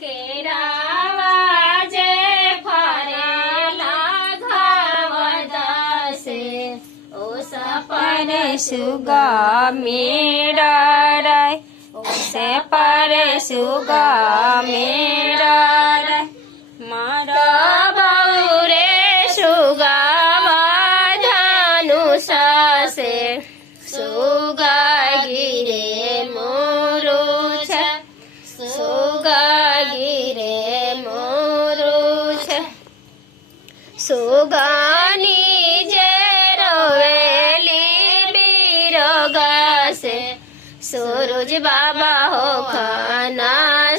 केरावा जे फरेला घाव दसे ओस पर सुगा मेराय ओस पर सुगा मेराय मारा बौरे सुगावा धनुष से सुगा गिरे मोरुछ सुगा गिरे मोरुछ सुगानी जे रोवेली बिरगा से सूरज बाबा हो खाना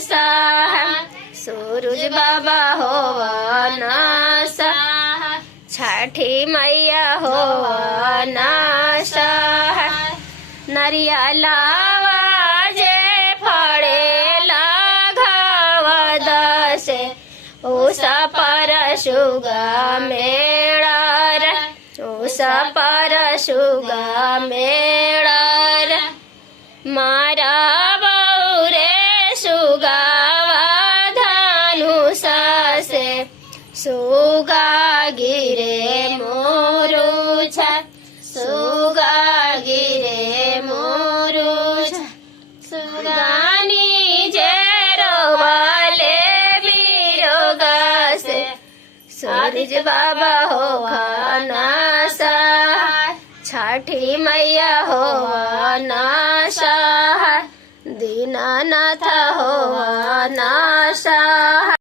साह सूरज बाबा हो नासा छठी मैया हो नासा नरियलावा जे फड़ेला घाव दसे उसा पर सुगा मेड़र उसा पर सुगा मेड़र मारा बौरे सुगावा धनुष से सुगा गिरे मोरुछ सुगा गिरे मोरुछ सुगानी जे रोवाले बिरगा से सूरज बाबा हो नासा छठी मैया हो नासा दीनानाथ हो नासा।